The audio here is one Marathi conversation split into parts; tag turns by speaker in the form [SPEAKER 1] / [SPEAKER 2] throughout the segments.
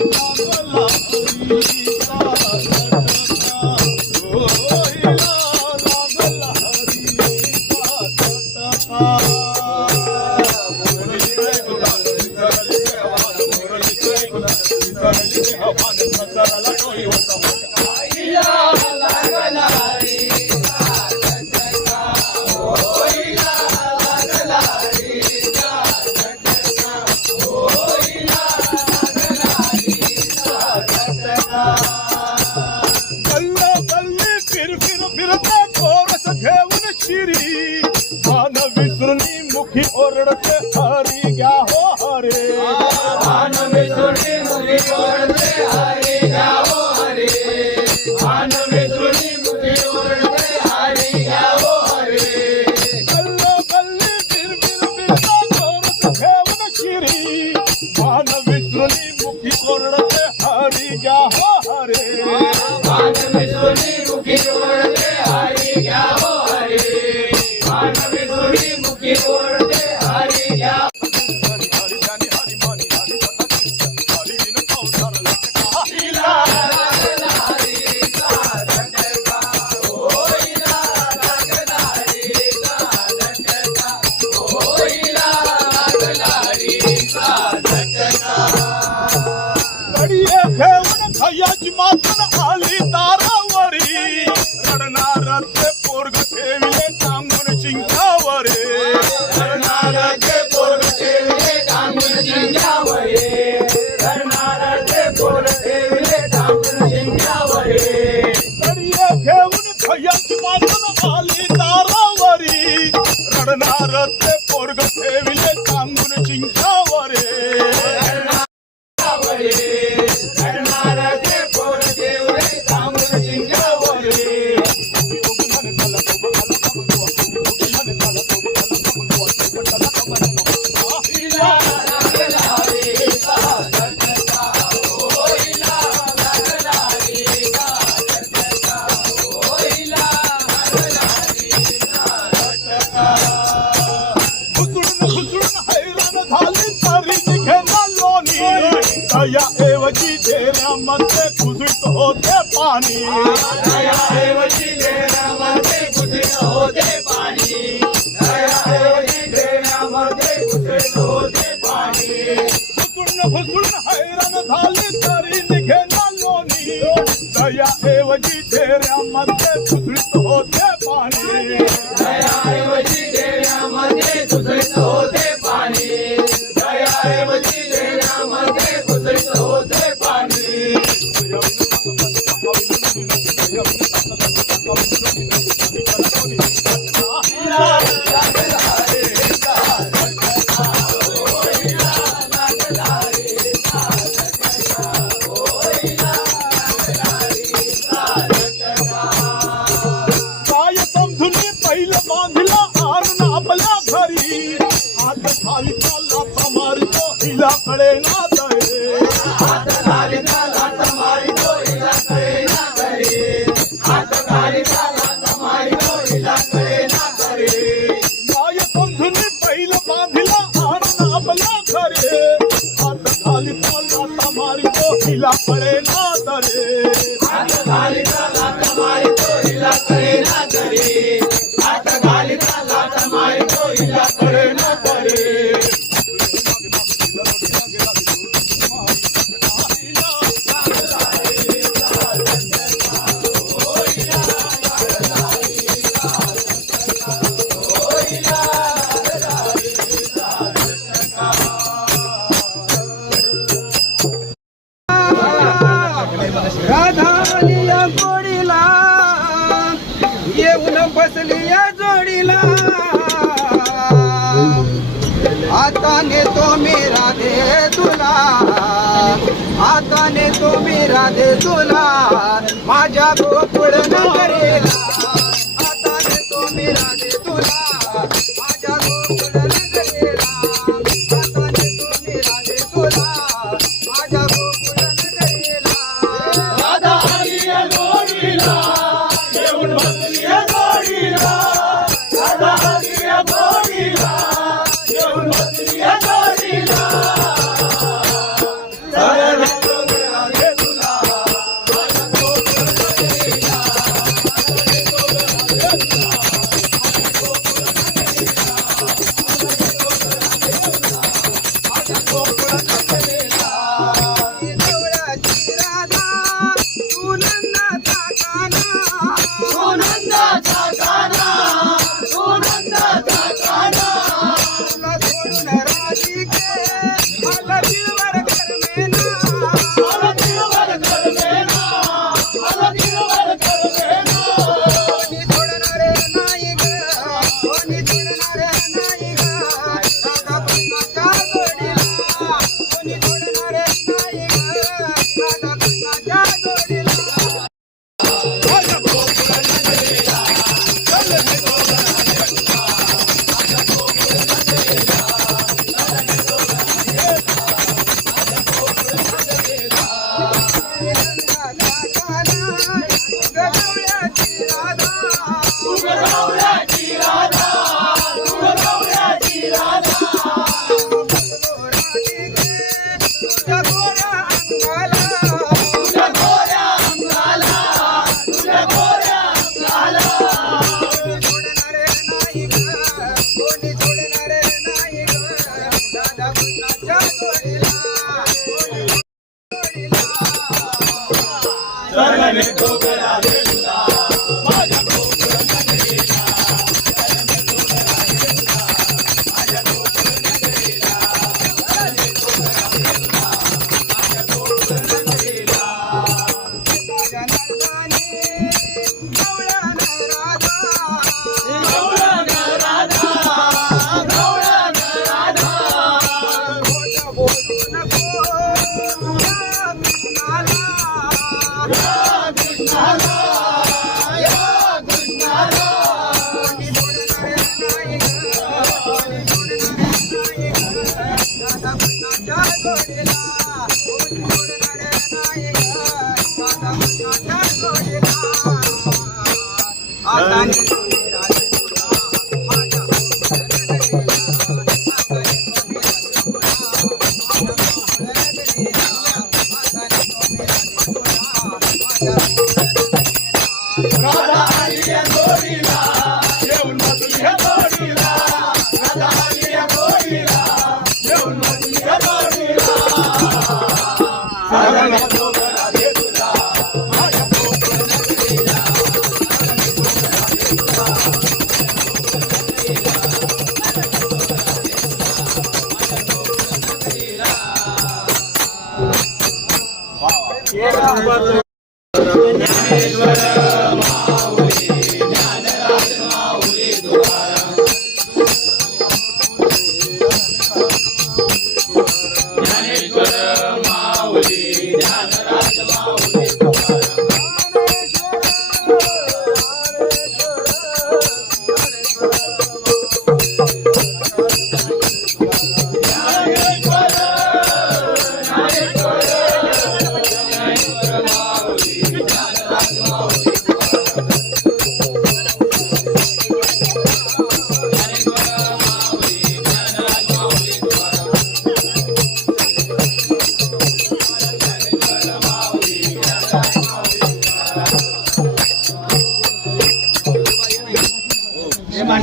[SPEAKER 1] i'm 老了 मुखी ओरडते हरी घ्या हो हरे. गल्ला गल्ली फिर फिर फिरते कोरस घेऊन शिरी। मान विसरुनी मुखी ओरडते हरी घ्या हो हरे. हरी दया ऐवजी डेऱ्यामध्ये खुसडत होते पाणी. खुसडून खुसडून हैराण झाली तरी निघेना लोणी. दया ऐवजी डेऱ्यामध्ये बांधला आणून आपल्या घरी. हात खाली लाथा मारतो हिला कळे ना दये काय समजून पहिलं बांधला आणून आपल्या घरी. हात खाली लाथा मारतो हिला कळे
[SPEAKER 2] आता नेतो मी राधे तुला आता नेतो मी राधे तुला माझ्या गोकुळ नगरीला. आता नेतो मी राधे तुला माझ्या गोकुळ नगरीला. आता नेतो मी राधे तुला
[SPEAKER 1] Bye. Obrigado,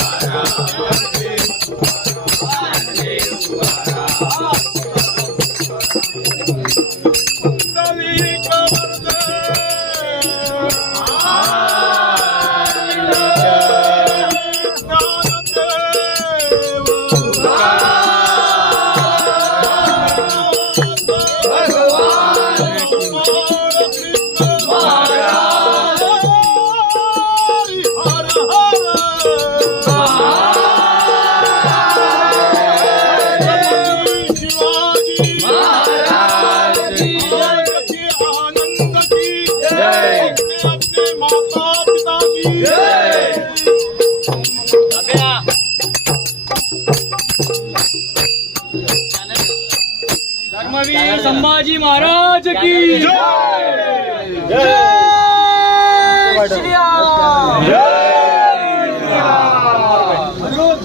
[SPEAKER 1] Para Dharmveer
[SPEAKER 3] Sambhaji મહારાજ કી જય
[SPEAKER 1] જય
[SPEAKER 3] શ્રી
[SPEAKER 1] જય